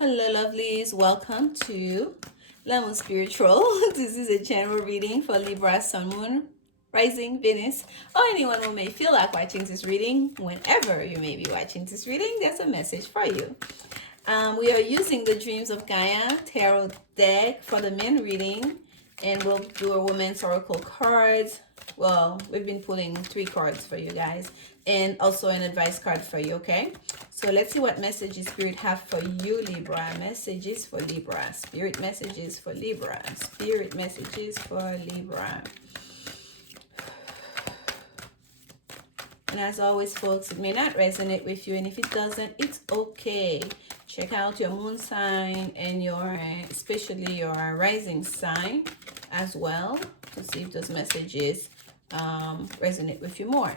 Hello, lovelies. Welcome to Lanmouspiritual. This is a general reading for Libra, Sun, Moon, Rising, Venus, or anyone who may feel like watching this reading. Whenever you may be watching this reading, there's a message for you. We are using the Dreams of Gaia Tarot deck for the main reading, and we'll do a woman's oracle cards. Well, we've been pulling 3 cards for you guys, and also an advice card for you, okay? So let's see what messages Spirit have for you, Libra. Messages for Libra. Spirit messages for Libra. Spirit messages for Libra. And as always, folks, it may not resonate with you, and if it doesn't, it's okay. Check out your moon sign and especially your rising sign as well to see if those messages resonate with you more.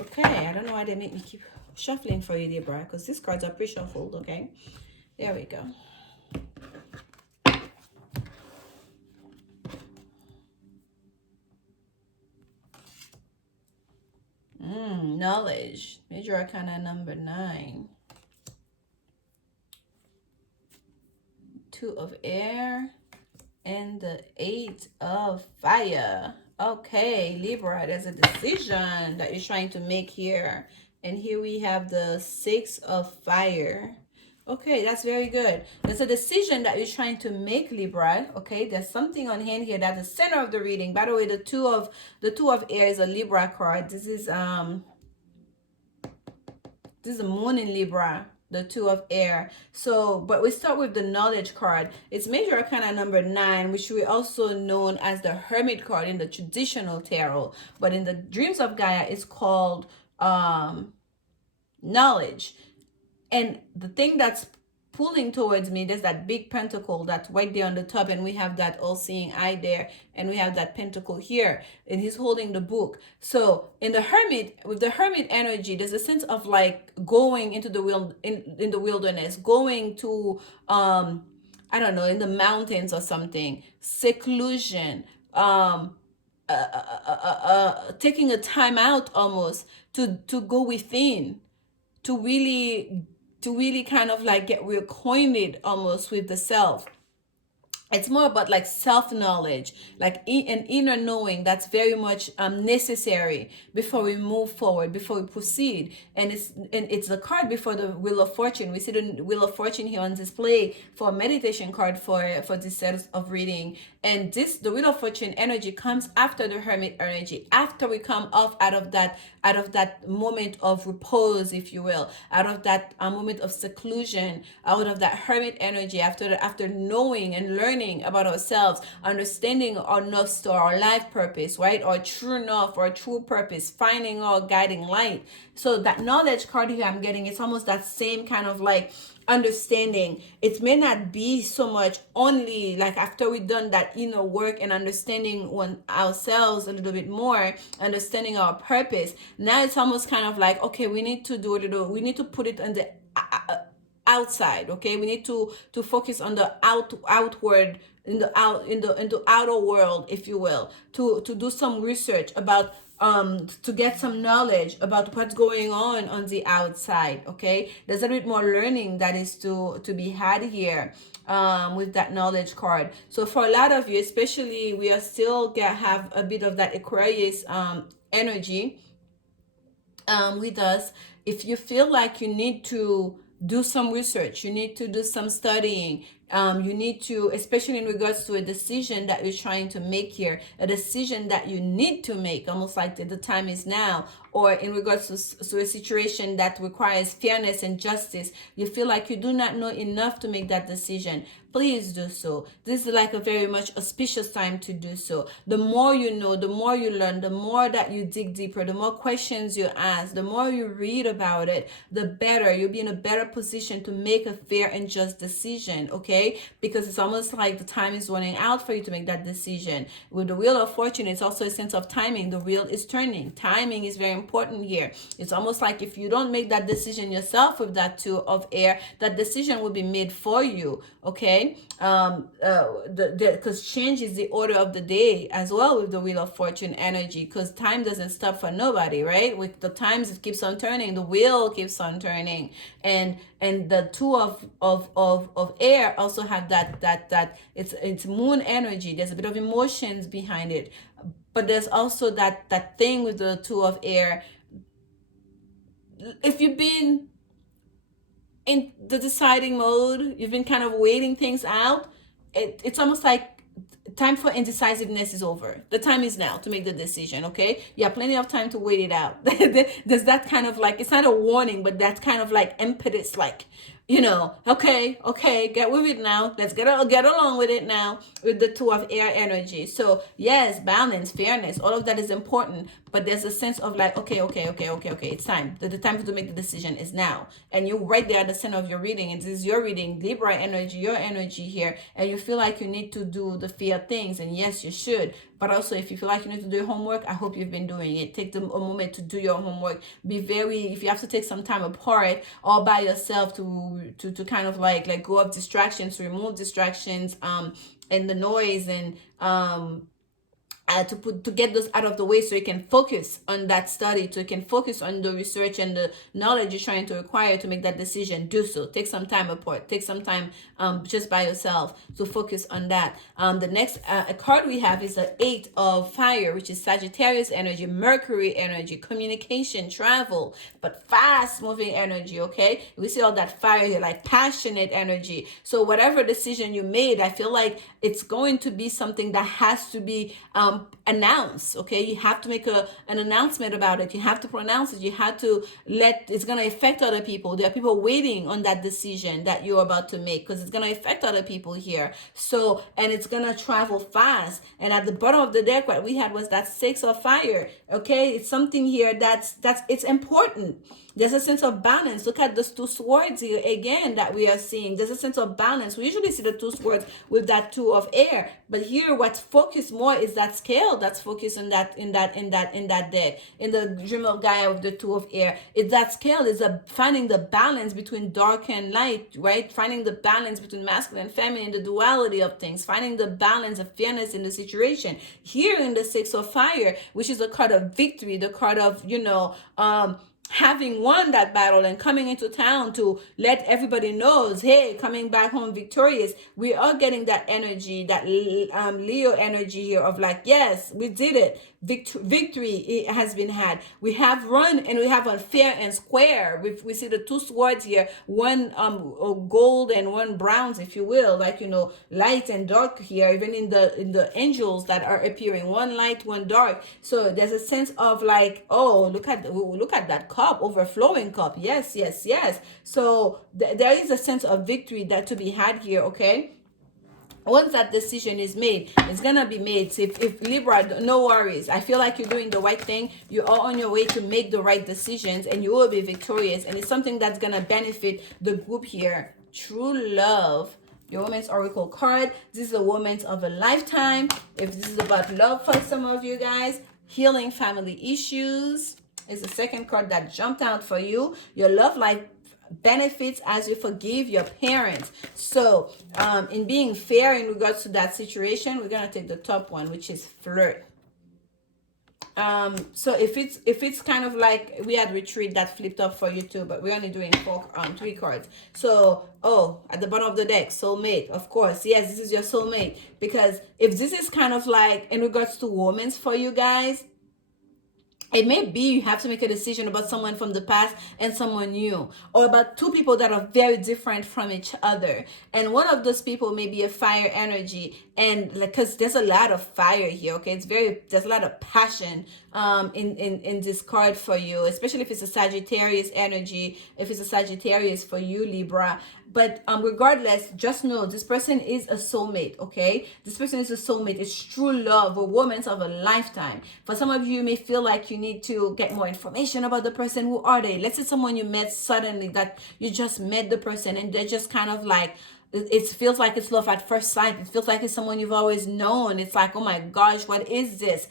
Okay, I don't know why they make me keep shuffling for you, Libra, because these cards are pre-shuffled, okay? There we go. Knowledge. Major Arcana number 9. 2 of air and the 8 of fire. Okay, Libra, there's a decision that you're trying to make here. And here we have the 6 of fire. Okay, that's very good. There's a decision that you're trying to make, Libra. Okay, there's something on hand here that's the center of the reading. By the way, the two of air is a Libra card. This is a moon in Libra, the 2 of air. So, but we start with the knowledge card. It's Major Arcana number 9, which we also known as the Hermit card in the traditional tarot. But in the Dreams of Gaia, it's called knowledge. And the thing that's pulling towards me, there's that big pentacle that's right there on the top, and we have that all-seeing eye there, and we have that pentacle here, and he's holding the book. So in the hermit, with the hermit energy, there's a sense of like going into the in the wilderness, going to I don't know, in the mountains or something, seclusion, taking a time out almost to go within, to really kind of like get reacquainted almost with the self. It's more about like self-knowledge, like an inner knowing that's very much necessary before we move forward, before we proceed. And it's the card before the Wheel of Fortune. We see the Wheel of Fortune here on display for a meditation card for this set of reading. And the Wheel of Fortune energy comes after the Hermit energy, after we come off out of that moment of repose, if you will, out of that moment of seclusion, out of that Hermit energy, after knowing and learning about ourselves, understanding our North Star, our life purpose, right? Our true north, our true purpose, finding our guiding light. So that knowledge card here I'm getting, it's almost that same kind of like understanding. It may not be so much only like after we've done that inner work and understanding ourselves a little bit more, understanding our purpose. Now it's almost kind of like, okay, we need to put it on the outside. Okay, we need to focus on the outward, in the outer world, if you will, to do some research about to get some knowledge about what's going on the outside. Okay, there's a bit more learning that is to be had here with that knowledge card. So for a lot of you, especially, we are still have a bit of that Aquarius energy with us. If you feel like you need to do some research, you need to do some studying, you need to, especially in regards to a decision that you're trying to make here, a decision that you need to make, almost like the time is now, or in regards to a situation that requires fairness and justice, you feel like you do not know enough to make that decision, please do so. This is like a very much auspicious time to do so. The more you know, the more you learn, the more that you dig deeper, the more questions you ask, the more you read about it, the better. You'll be in a better position to make a fair and just decision, okay? Because it's almost like the time is running out for you to make that decision. With the Wheel of Fortune, it's also a sense of timing. The wheel is turning. Timing is very important here. It's almost like if you don't make that decision yourself with that two of air, that decision will be made for you. Okay, because change is the order of the day as well with the Wheel of Fortune energy, because time doesn't stop for nobody, right? With the times, it keeps on turning, the wheel keeps on turning. And the two of air also have that it's moon energy. There's a bit of emotions behind it, but there's also that thing with the two of air. If you've been in the deciding mode, you've been kind of waiting things out, it's almost like time for indecisiveness is over. The time is now to make the decision. Okay, you have plenty of time to wait it out. There's that kind of like, it's not a warning, but that's kind of like impetus, like, okay, get with it now. Let's get along with it now, with the two of air energy. So yes, balance, fairness, all of that is important, but there's a sense of like, okay, it's time. The time to make the decision is now. And you're right there at the center of your reading. And this is your reading, Libra energy, your energy here. And you feel like you need to do the fair things. And yes, you should. But also, if you feel like you need to do your homework, I hope you've been doing it. Take a moment to do your homework. Be very, if you have to take some time apart all by yourself to kind of like go up distractions, remove distractions, and the noise, and to get those out of the way, so you can focus on that study, so you can focus on the research and the knowledge you're trying to acquire to make that decision. Do so. Take some time apart. Take some time just by yourself to focus on that. The next card we have is the Eight of Fire, which is Sagittarius energy, Mercury energy, communication, travel, but fast moving energy. Okay, we see all that fire here, like passionate energy. So whatever decision you made, I feel like it's going to be something that has to be announced. Okay, you have to make an announcement about it. You have to pronounce it. You have to it's going to affect other people. There are people waiting on that decision that you're about to make, because it's going to affect other people here. So, and it's going to travel fast. And at the bottom of the deck, what we had was that Six of Fire. Okay, it's something here that's it's important. There's a sense of balance. Look at those two swords here again that we are seeing. There's a sense of balance. We usually see the two swords with that two of air, but here what's focused more is that scale that's focused on that in that deck. In the Dream of Gaia with the two of air, it's that scale is finding the balance between dark and light, right? Finding the balance between masculine and feminine, the duality of things, finding the balance of fairness in the situation. Here in the Six of Fire, which is a card of victory, the card of having won that battle and coming into town to let everybody knows, hey, coming back home victorious. We are getting that energy, that Leo energy here of like, yes, we did it. Victory has been had. We have run, and we have on fair and square. We see the two swords here, one gold and one browns, if you will, like light and dark here, even in the angels that are appearing, one light, one dark. So there's a sense of like, oh, look at that cup, overflowing cup. Yes. So there is a sense of victory that to be had here. Okay, once that decision is made, it's gonna be made. So if Libra, no worries. I feel like you're doing the right thing. You are on your way to make the right decisions, and you will be victorious. And it's something that's gonna benefit the group here. True love. Your Woman's Oracle card. This is a woman's of a lifetime. If this is about love for some of you guys, healing family issues is the second card that jumped out for you. Your love life benefits as you forgive your parents. So in being fair in regards to that situation, we're gonna take the top one, which is flirt. So if it's kind of like we had retreat that flipped up for you too, but we're only doing three cards. So at the bottom of the deck, soulmate, of course. Yes, this is your soulmate, because if this is kind of like in regards to women's for you guys, it may be you have to make a decision about someone from the past and someone new, or about two people that are very different from each other. And one of those people may be a fire energy, and because there's a lot of fire here. Okay, there's a lot of passion in this card for you, especially if it's a Sagittarius energy. If it's a Sagittarius for you, Libra. But regardless, just know this person is a soulmate, okay? This person is a soulmate. It's true love, a woman's of a lifetime. For some of you, you may feel like you need to get more information about the person. Who are they? Let's say someone you met suddenly, that you just met the person and they're just kind of like, it feels like it's love at first sight. It feels like it's someone you've always known. It's like, oh my gosh, what is this?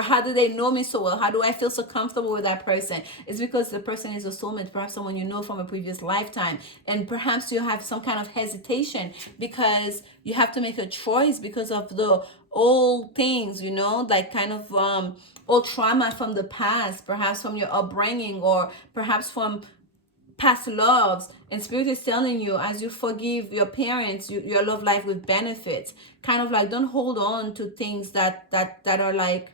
How do they know me so well? How do I feel so comfortable with that person? It's because the person is a soulmate, perhaps someone you know from a previous lifetime. And perhaps you have some kind of hesitation because you have to make a choice because of the old things, like kind of old trauma from the past, perhaps from your upbringing, or perhaps from past loves. And spirit is telling you, as you forgive your parents, your love life with benefits. Kind of like, don't hold on to things that are like,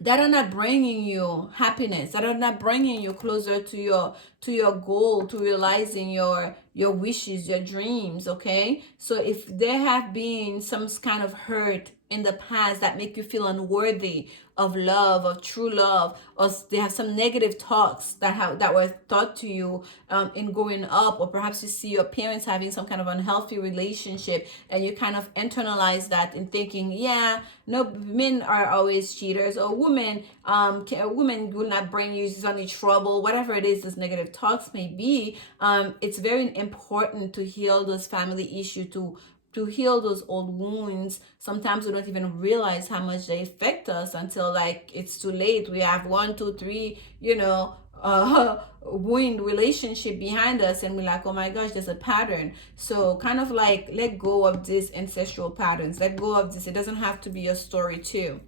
that are not bringing you happiness, that are not bringing you closer to your goal, to realizing your wishes, your dreams. Okay, so if there have been some kind of hurt in the past that make you feel unworthy of love, of true love, or they have some negative talks that were taught to you in growing up, or perhaps you see your parents having some kind of unhealthy relationship, and you kind of internalize that in thinking, yeah, no, men are always cheaters, or women will not bring you any trouble, whatever it is this negative talks may be. It's very important to heal those family issues, to heal those old wounds. Sometimes we don't even realize how much they affect us until like it's too late. We have 1, 2, 3, wound relationship behind us, and we're like, oh my gosh, there's a pattern. So kind of like, let go of these ancestral patterns. Let go of this. It doesn't have to be your story too,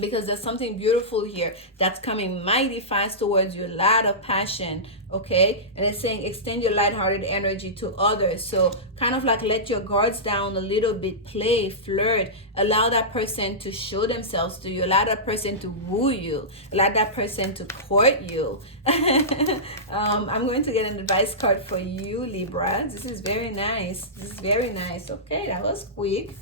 because there's something beautiful here that's coming mighty fast towards you. A lot of passion. Okay, and it's saying extend your lighthearted energy to others. So kind of like, let your guards down a little bit, play, flirt, allow that person to show themselves to you, allow that person to woo you, allow that person to court you. I'm going to get an advice card for you, Libra. This is very nice. This is very nice. Okay, that was quick.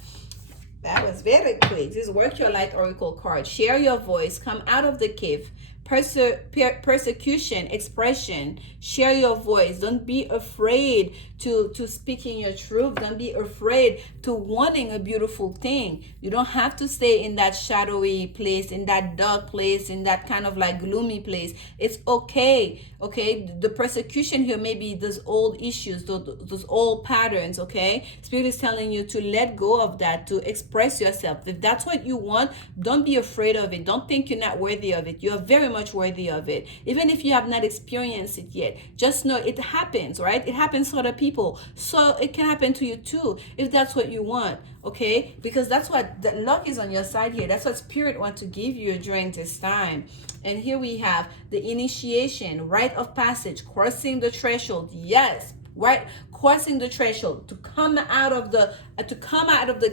That was very quick. This is Work Your Light Oracle card. Share your voice. Come out of the cave. Persecution, expression. Share your voice. Don't be afraid to speaking your truth. Don't be afraid to wanting a beautiful thing. You don't have to stay in that shadowy place, in that dark place, in that kind of like gloomy place. It's okay. Okay, the persecution here may be those old issues, those old patterns. Okay, Spirit is telling you to let go of that, to express yourself. If that's what you want, don't be afraid of it. Don't think you're not worthy of it. You are very much worthy of it. Even if you have not experienced it yet, just know it happens, right? It happens to other people, so it can happen to you too if that's what you want. Okay, because that's what the luck is on your side here. That's what Spirit wants to give you during this time. And here we have the initiation, rite of passage, crossing the threshold. Yes, right, crossing the threshold, to come out of the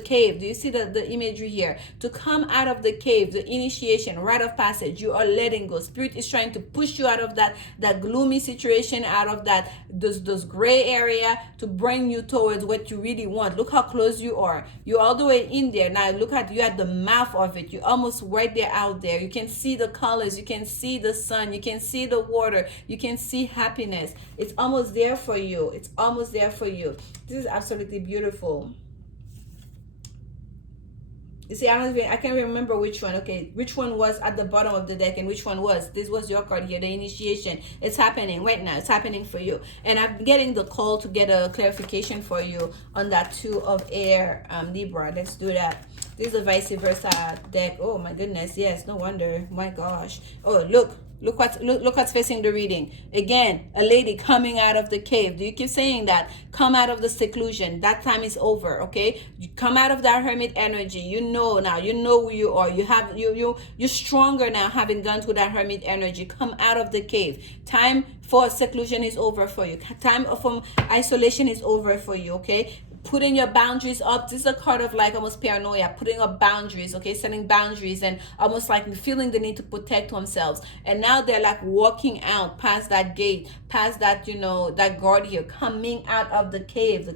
cave. Do you see the imagery here? To come out of the cave, the initiation, rite of passage. You are letting go. Spirit is trying to push you out of that gloomy situation, out of those gray area, to bring you towards what you really want. Look how close you are. You're all the way in there. Now look at you at the mouth of it. You're almost right there, out there. You can see the colors. You can see the sun. You can see the water. You can see happiness. It's almost there for you. It's almost there for you. This is absolutely beautiful. You see, I can't remember which one. Okay, which one was at the bottom of the deck and which one was. This was your card here, the initiation. It's happening right now. It's happening for you. And I'm getting the call to get a clarification for you on that 2 of air, Libra. Let's do that. This is a vice versa deck. Oh my goodness. Yes, no wonder. My gosh. Oh, look what's facing the reading. Again, a lady coming out of the cave. Do you keep saying that? Come out of the seclusion. That time is over. Okay, you come out of that hermit energy. You know now. You know who you are. You're stronger now, having gone through that hermit energy. Come out of the cave. Time for seclusion is over for you. Time of isolation is over for you. Okay, putting your boundaries up. This is a card of like almost paranoia, putting up boundaries. Okay, setting boundaries, and almost like feeling the need to protect themselves. And now they're like walking out past that gate, past that, that guard here, coming out of the cave.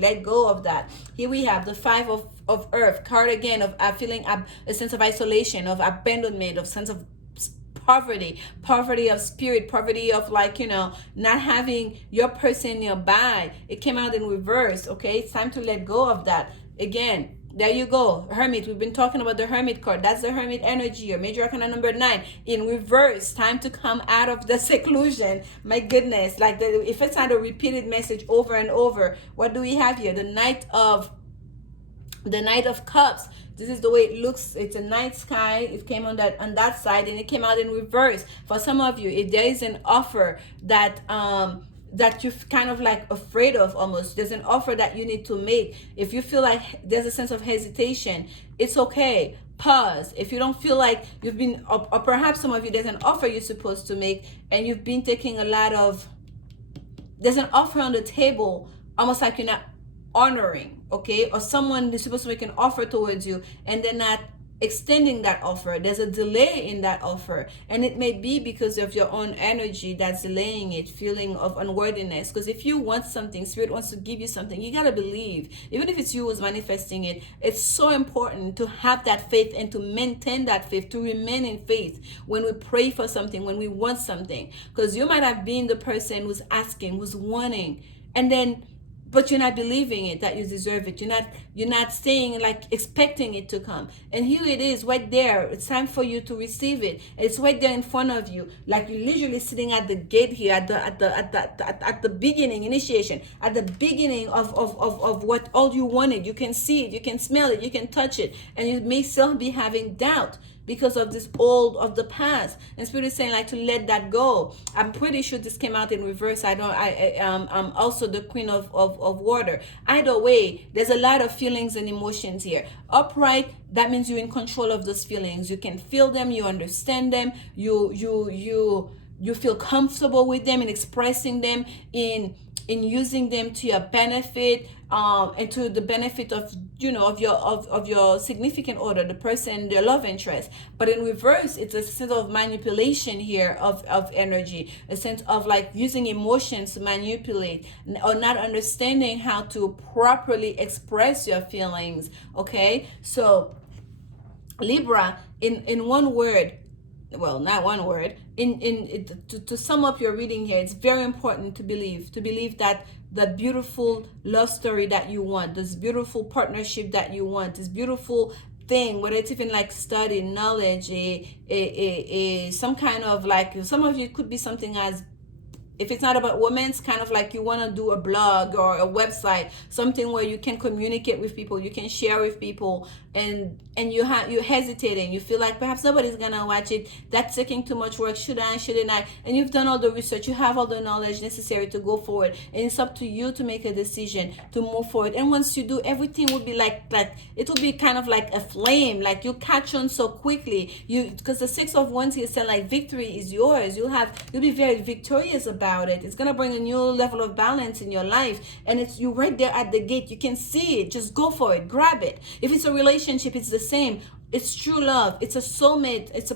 Let go of that. Here we have the 5 of earth card again, of feeling a sense of isolation, of abandonment, of sense of poverty of spirit, poverty of not having your person nearby. It came out in reverse. Okay, it's time to let go of that. Again, There you go. Hermit. We've been talking about the Hermit card. That's the Hermit energy, or major arcana number 9 in reverse. Time to come out of the seclusion. My goodness. Like, if it's not a repeated message over and over, what do we have here? The Knight of Cups. This is the way it looks. It's a night sky. It came on that side, and it came out in reverse. For some of you, if there is an offer that that you're kind of like afraid of, almost, there's an offer that you need to make. If you feel like there's a sense of hesitation, it's okay. Pause. If you don't feel like you've been, or perhaps some of you, there's an offer you're supposed to make, and you've been taking a lot of, there's an offer on the table, almost like you're not honoring, okay? Or someone is supposed to make an offer towards you, and they're not extending that offer. There's a delay in that offer, and it may be because of your own energy that's delaying it, feeling of unworthiness. Because if you want something, Spirit wants to give you something, you gotta believe. Even if it's you who's manifesting it, it's so important to have that faith and to maintain that faith, to remain in faith when we pray for something, when we want something. Because you might have been the person who's asking, who's wanting, and then but you're not believing it, that you deserve it. You're not staying like expecting it to come. And here it is right there. It's time for you to receive it. It's right there in front of you. Like you're literally sitting at the gate here, at the beginning, initiation, at the beginning of what all you wanted. You can see it, you can smell it, you can touch it, and you may still be having doubt because of this old of the past. And Spirit is saying like to let that go. I'm pretty sure this came out in reverse. I'm also the Queen of Water. Either way, there's a lot of feelings and emotions here. Upright, that means you're in control of those feelings. You can feel them, you understand them, you feel comfortable with them, in expressing them, in using them to your benefit, and to the benefit of your significant other, the person, their love interest. But in reverse, it's a sense of manipulation here of energy, a sense of like using emotions to manipulate, or not understanding how to properly express your feelings. Okay, so Libra, in one word, well, not one word, to sum up your reading here, it's very important to believe that the beautiful love story that you want, this beautiful partnership that you want, this beautiful thing, whether it's even like study, knowledge, some kind of like, some of you could be something as, if it's not about women, it's kind of like you want to do a blog or a website, something where you can communicate with people, you can share with people, and you're hesitating, you feel like perhaps nobody's gonna watch it, that's taking too much work, shouldn't I? And you've done all the research, you have all the knowledge necessary to go forward, and it's up to you to make a decision to move forward. And once you do, everything will be like it will be kind of like a flame, like you catch on so quickly, because the Six of Wands here said like victory is yours. You'll be very victorious about it. It's gonna bring a new level of balance in your life, and it's you right there at the gate. You can see it. Just go for it, grab it. If it's a relationship, it's the same. It's true love. It's a soulmate. It's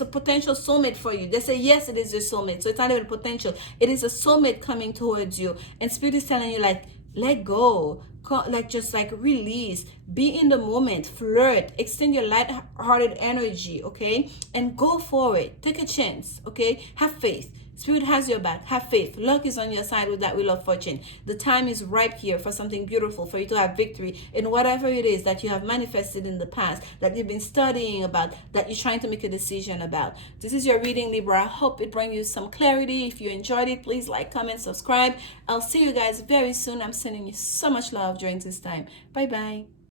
a potential soulmate for you. They say yes, it is your soulmate. So it's not even potential. It is a soulmate coming towards you, and Spirit is telling you like, let go. Like just like release, be in the moment, flirt, extend your light-hearted energy, okay, and go for it. Take a chance, okay, have faith. Spirit has your back. Have faith. Luck is on your side with that Wheel of Fortune. The time is ripe here for something beautiful, for you to have victory in whatever it is that you have manifested in the past, that you've been studying about, that you're trying to make a decision about. This is your reading, Libra. I hope it brings you some clarity. If you enjoyed it, please like, comment, subscribe. I'll see you guys very soon. I'm sending you so much love during this time. Bye-bye.